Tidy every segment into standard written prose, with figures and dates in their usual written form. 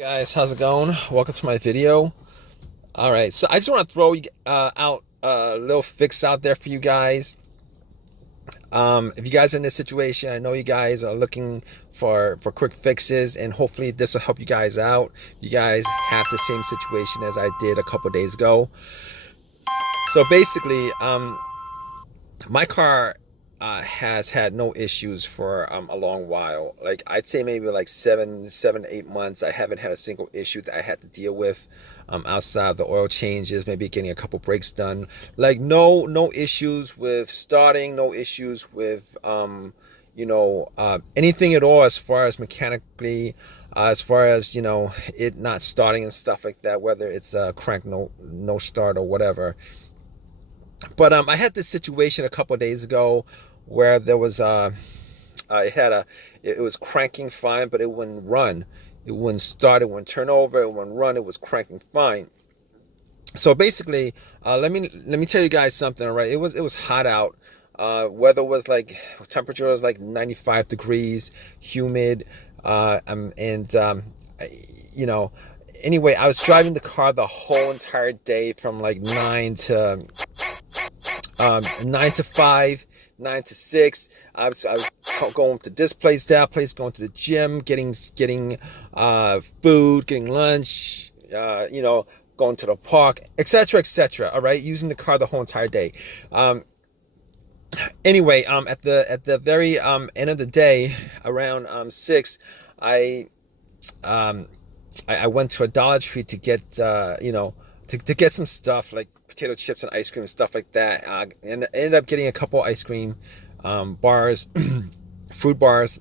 Guys, how's it going? Welcome to my video. All right, so I just want to throw out a little fix out there for you guys. If you guys are in this situation, I know you guys are looking for quick fixes, and hopefully this will help you guys out. You guys have the same situation as I did a couple days ago. So basically, my car has had no issues for a long while. Like I'd say maybe like 8 months. I haven't had a single issue that I had to deal with outside of the oil changes, maybe getting a couple brakes done. Like no issues with starting, no issues with anything at all as far as mechanically, as far as it not starting and stuff like that, whether it's a crank no start or whatever. But I had this situation a couple of days ago where there was it was cranking fine, but it wouldn't run, it wouldn't start, it wouldn't turn over, it wouldn't run. It was cranking fine. So basically, let me tell you guys something. All right, it was hot out. Weather was like, temperature was like 95 degrees, humid, anyway, I was driving the car the whole entire day from like 9 to 5, 9 to 6. I was going to this place, that place, going to the gym, getting food, getting lunch, going to the park, etc., etc. All right, using the car the whole entire day. Anyway, at the very end of the day, around 6, I went to a Dollar Tree to get to get some stuff like potato chips and ice cream and stuff like that, and ended up getting a couple ice cream bars, fruit bars.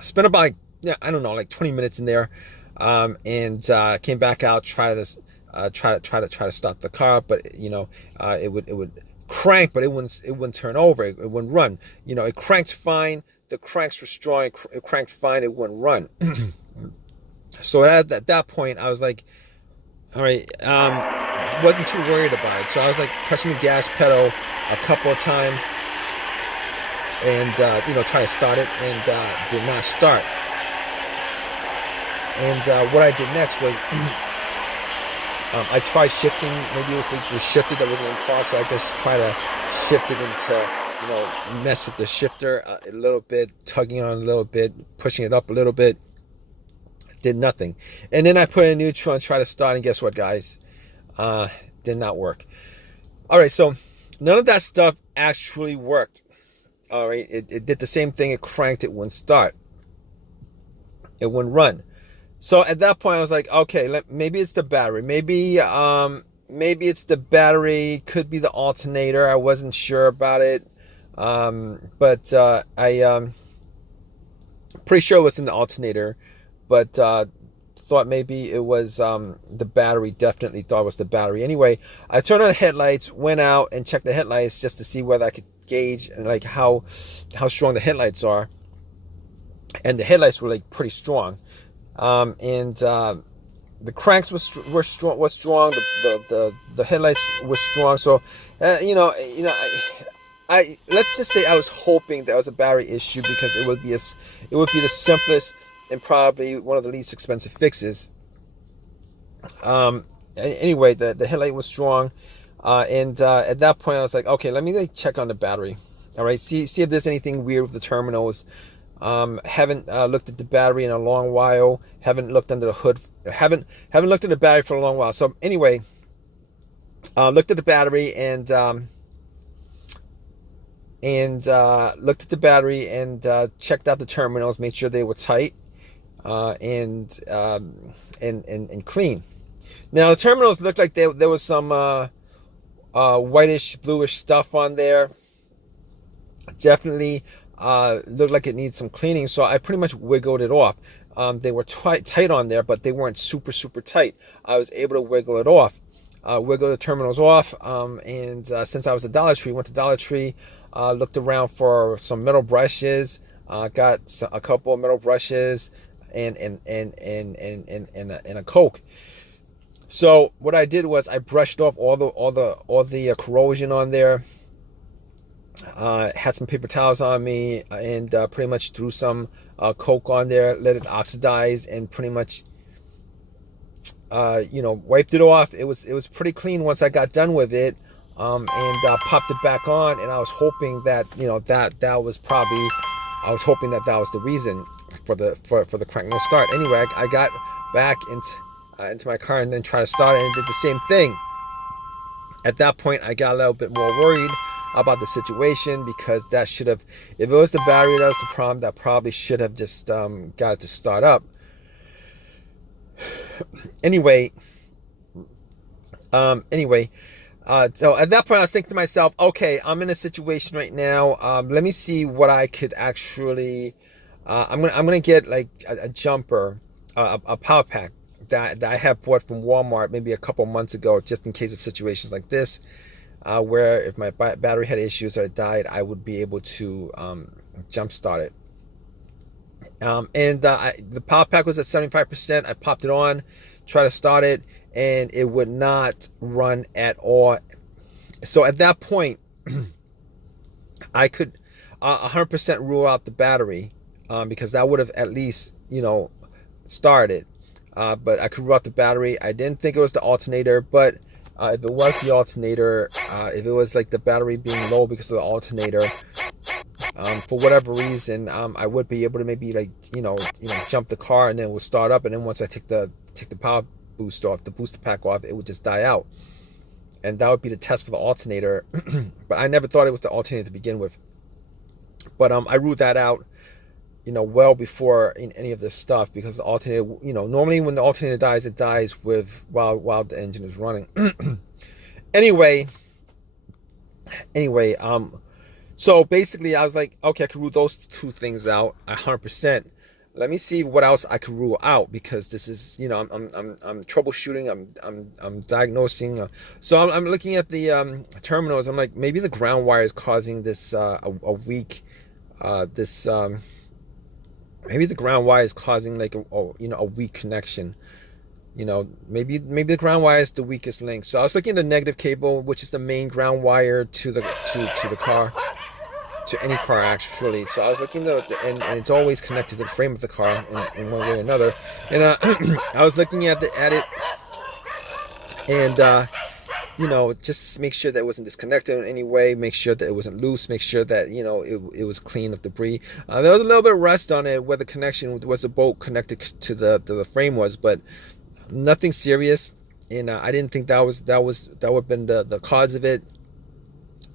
Spent about like 20 minutes in there, and came back out, try to start the car, but it would crank, but it wouldn't turn over, it wouldn't run. It cranked fine, the cranks were strong, it cranked fine, it wouldn't run. So at that point, I was like, all right, wasn't too worried about it. So I was like pressing the gas pedal a couple of times, and trying to start it, and did not start. And what I did next was I tried shifting. Maybe it was the shifter that wasn't in park, so I just try to shift it into, mess with the shifter a little bit, tugging on it a little bit, pushing it up a little bit. Did nothing. And then I put it in neutral and try to start, and guess what, guys? Did not work. All right, so none of that stuff actually worked. All right, it did the same thing. It cranked, it wouldn't start, it wouldn't run. So at that point I was like, okay, maybe it's the battery, maybe it's the battery, could be the alternator. I wasn't sure about it, but I pretty sure it was in the alternator, but thought maybe it was the battery. Definitely thought it was the battery. Anyway, I turned on the headlights, went out and checked the headlights just to see whether I could gauge like how strong the headlights are, and the headlights were like pretty strong, and the cranks were strong. The headlights were strong. So I let's just say I was hoping that was a battery issue, because it would be the simplest and probably one of the least expensive fixes. Anyway, the headlight was strong, and at that point I was like, okay, let me check on the battery. All right, see if there's anything weird with the terminals. Haven't looked at the battery in a long while. Haven't looked under the hood. Haven't looked at the battery for a long while. So anyway, looked at the battery and looked at the battery and checked out the terminals, made sure they were tight, and clean. Now the terminals looked like there was some whitish, bluish stuff on there. Definitely looked like it needs some cleaning, so I pretty much wiggled it off. They were tight on there, but they weren't super tight. I was able to wiggle it off, wiggle the terminals off, and since I was at Dollar Tree, went to Dollar Tree, looked around for some metal brushes, got a couple of metal brushes, and a Coke. So what I did was I brushed off all the corrosion on there. Had some paper towels on me, and pretty much threw some Coke on there, let it oxidize, and pretty much you know, wiped it off. It was pretty clean once I got done with it, and popped it back on. And I was hoping that, you know, that was probably, I was hoping that was the reason for the crank no start. Anyway, I got back into my car and then tried to start it and did the same thing. At that point, I got a little bit more worried about the situation, because that should have, if it was the battery that was the problem, that probably should have just got it to start up. Anyway, so at that point I was thinking to myself, okay, I'm in a situation right now. Let me see what I could actually. I'm gonna get like a jumper, a power pack that I have bought from Walmart maybe a couple months ago, just in case of situations like this, where if my battery had issues or it died, I would be able to jump start it. The power pack was at 75%. I popped it on, tried to start it, and it would not run at all. So at that point, I could 100% rule out the battery, because that would have at least, you know, started. But I could rule out the battery. I didn't think it was the alternator, but if it was the alternator, if it was like the battery being low because of the alternator, for whatever reason, I would be able to maybe like, you know, jump the car and then it would start up. And then once I take the power boost off, the booster pack off, it would just die out. And that would be the test for the alternator. But I never thought it was the alternator to begin with. But I ruled that out, you know, well before any of this stuff, because the alternator, you know, normally when the alternator dies, it dies with while the engine is running. Anyway, so basically I was like, okay, I could rule those two things out 100%. Let me see what else I could rule out, because this is, you know, I'm troubleshooting, I'm diagnosing. So I'm looking at the terminals. I'm like, maybe the ground wire is causing this a weak maybe the ground wire is causing like a weak connection. You know, maybe the ground wire is the weakest link. So I was looking at the negative cable, which is the main ground wire to the car, to any car actually. So I was looking at and it's always connected to the frame of the car in one way or another. And I was looking at it, and you know, just make sure that it wasn't disconnected in any way, make sure that it wasn't loose, make sure that, you know, it was clean of debris. There was a little bit of rust on it where the connection was, the bolt connected to the frame was, but nothing serious. And I didn't think that would have been the cause of it.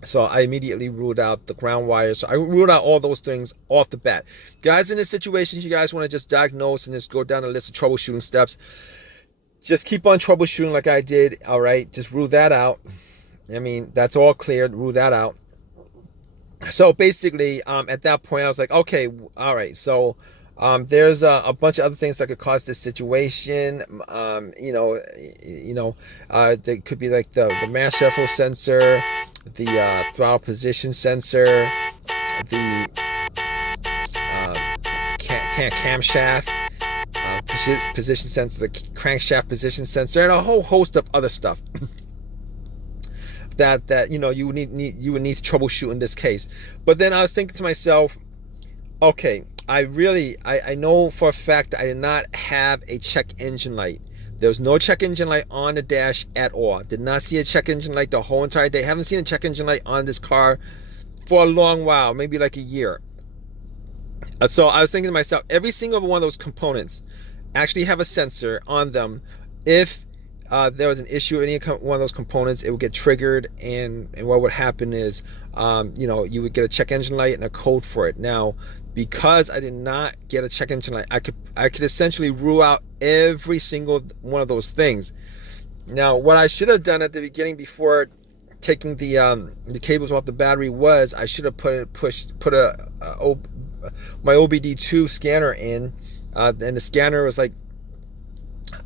So I immediately ruled out the ground wire. So I ruled out all those things off the bat. Guys, in this situation, you guys want to just diagnose and just go down a list of troubleshooting steps. Just keep on troubleshooting like I did, all right? Just rule that out. I mean, that's all cleared. Rule that out. So basically, at that point, I was like, okay, all right. So there's a bunch of other things that could cause this situation. There could be like the mass shuffle sensor, the throttle position sensor, the camshaft position sensor, the crankshaft position sensor, and a whole host of other stuff that you know you would need to troubleshoot in this case. But then I was thinking to myself, okay, I know for a fact that I did not have a check engine light. There was no check engine light on the dash at all. Did not see a check engine light the whole entire day. Haven't seen a check engine light on this car for a long while, maybe like a year. So I was thinking to myself, every single one of those components actually have a sensor on them. If there was an issue with any one of those components, it would get triggered, and what would happen is, you would get a check engine light and a code for it. Now, because I did not get a check engine light, I could essentially rule out every single one of those things. Now, what I should have done at the beginning before taking the cables off the battery was I should have put my OBD2 scanner in, and the scanner was like,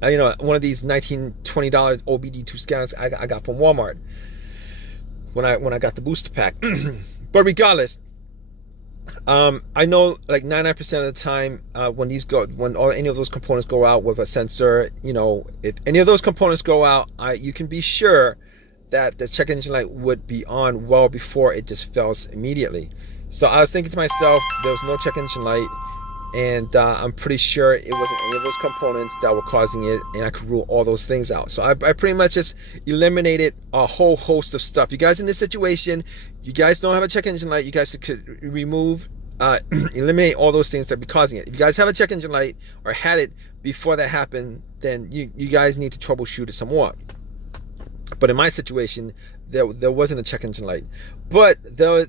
one of these $19-20 OBD2 scanners I got from Walmart when I got the booster pack. But regardless, I know like 99% of the time when any of those components go out with a sensor, if any of those components go out, you can be sure that the check engine light would be on well before it just fails immediately. So I was thinking to myself, there was no check engine light. and I'm pretty sure it wasn't any of those components that were causing it, and I could rule all those things out. So I pretty much just eliminated a whole host of stuff. You guys in this situation, you guys don't have a check engine light, you guys could remove, eliminate all those things that be causing it. If you guys have a check engine light or had it before that happened, then you guys need to troubleshoot it some more. But in my situation, there wasn't a check engine light, but there's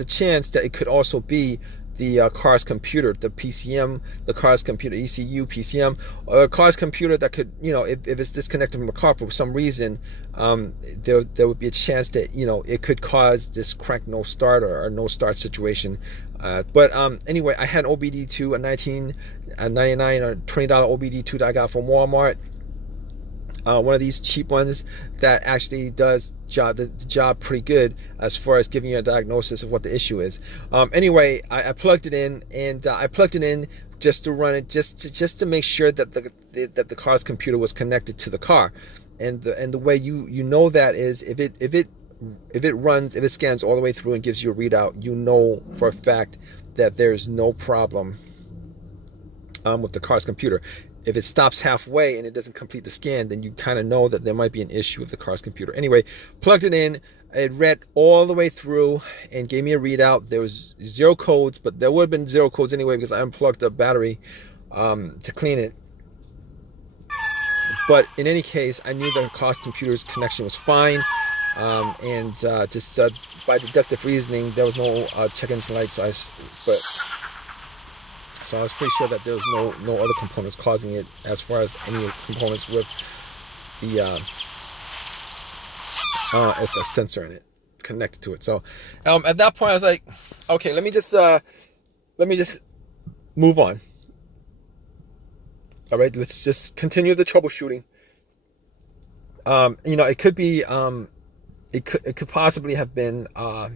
a chance that it could also be the car's computer, the PCM, the car's computer, ECU, PCM, or a car's computer that could, if it's disconnected from the car for some reason, there would be a chance that, it could cause this crank no start or no start situation. But anyway, I had an OBD2, a $19.99 or $20 OBD2 that I got from Walmart. One of these cheap ones that actually does the job pretty good as far as giving you a diagnosis of what the issue is. Anyway, I plugged it in, and I plugged it in just to run it, just to make sure that the car's computer was connected to the car. And the way you know that is if it scans all the way through and gives you a readout, you know for a fact that there's no problem with the car's computer. If it stops halfway and it doesn't complete the scan, then you kind of know that there might be an issue with the car's computer. Anyway, plugged it in, it read all the way through and gave me a readout. There was 0 codes, but there would have been 0 codes anyway because I unplugged the battery to clean it. But in any case, I knew the car's computer's connection was fine, and just by deductive reasoning, there was no check engine light. So I was pretty sure that there was no other components causing it, as far as any components with the it's a sensor in it connected to it. So at that point I was like, okay, let me just move on. All right, let's just continue the troubleshooting. It could be it could possibly have been a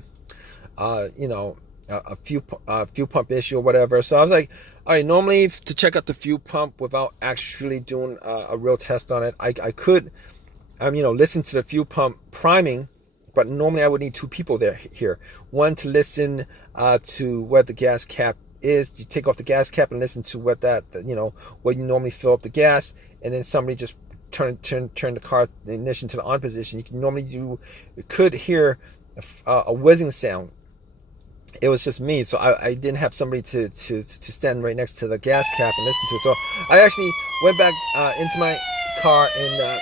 fuel pump issue or whatever. So I was like, all right, normally to check out the fuel pump without actually doing a real test on it, I could listen to the fuel pump priming, but normally I would need 2 people here. One to listen to where the gas cap is. You take off the gas cap and listen to what where you normally fill up the gas, and then somebody just turn the car ignition to the on position. You could hear a whizzing sound. It was just me, so I didn't have somebody to stand right next to the gas cap and listen to. So I actually went back into my car and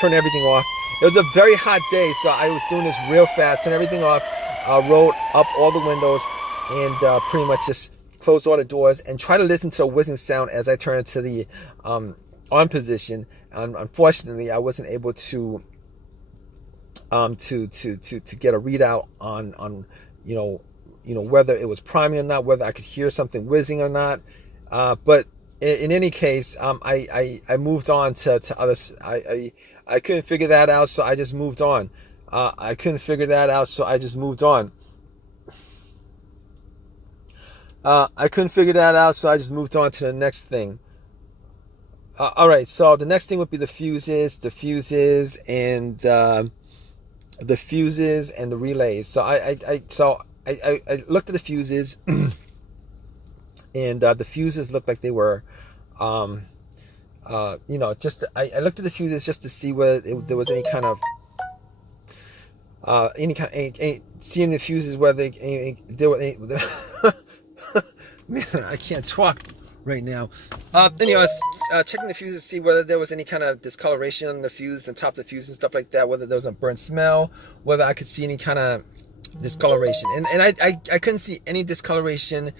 turned everything off. It was a very hot day, so I was doing this real fast, turned everything off, rolled up all the windows, and pretty much just closed all the doors and tried to listen to the whizzing sound as I turned to the on position. Unfortunately, I wasn't able to get a readout on whether it was priming or not, whether I could hear something whizzing or not. But in any case, I moved on to others. I couldn't figure that out, so I just moved on. I couldn't figure that out, so I just moved on. I couldn't figure that out, so I just moved on to the next thing. All right, so the next thing would be the fuses and the relays. So I looked at the fuses, and the fuses looked like they were, I looked at the fuses just to see whether there was any kind of, seeing the fuses whether there were any. Man, I can't talk right now. Anyway, I was checking the fuses to see whether there was any kind of discoloration on the fuse, the top of the fuse and stuff like that, whether there was a burnt smell, whether I could see any kind of discoloration. And I couldn't see any discoloration.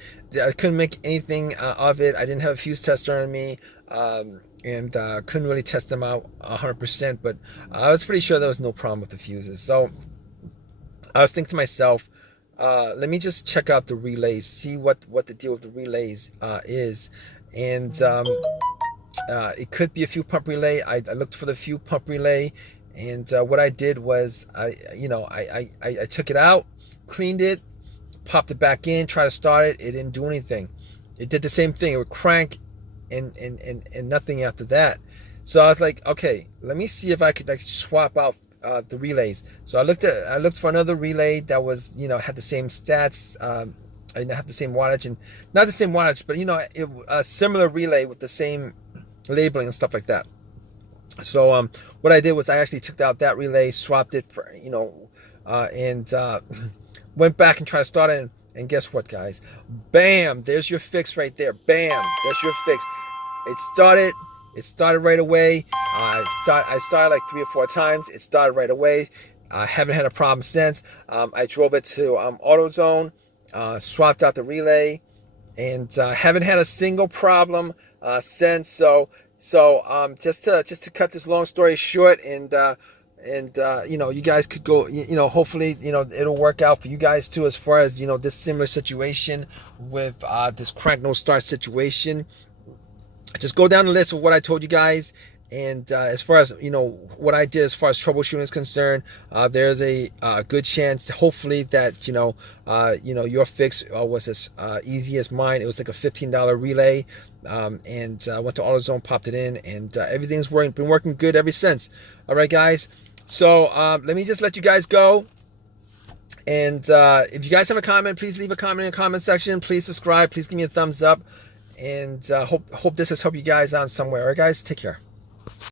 I couldn't make anything of it. I didn't have a fuse tester on me, and couldn't really test them out 100%, but I was pretty sure there was no problem with the fuses. So I was thinking to myself, let me just check out the relays, see what the deal with the relays is. And it could be a fuel pump relay. I looked for the fuel pump relay, and what I did was I took it out, cleaned it, popped it back in, tried to start it. It didn't do anything. It did the same thing. It would crank and nothing after that. So I was like, okay, let me see if I could swap out the relays. So I looked for another relay that was, had the same stats, I didn't have the same wattage, and not the same wattage, but a similar relay with the same labeling and stuff like that. So what I did was I actually took out that relay, swapped it for and went back and tried to start it. And guess what, guys? Bam! There's your fix right there. Bam! That's your fix. It started right away. I started like 3 or 4 times. It started right away. I haven't had a problem since. I drove it to AutoZone, swapped out the relay, and haven't had a single problem since. So just to cut this long story short, and you guys could go, hopefully, it'll work out for you guys too, as far as, this similar situation with this crank no start situation. Just go down the list of what I told you guys. And as far as, what I did as far as troubleshooting is concerned, there's a good chance, hopefully, that, your fix was as easy as mine. It was like a $15 relay. And I went to AutoZone, popped it in, and everything's been working good ever since. All right, guys. So let me just let you guys go. And if you guys have a comment, please leave a comment in the comment section. Please subscribe. Please give me a thumbs up. And hope this has helped you guys out somewhere. All right, guys? Take care.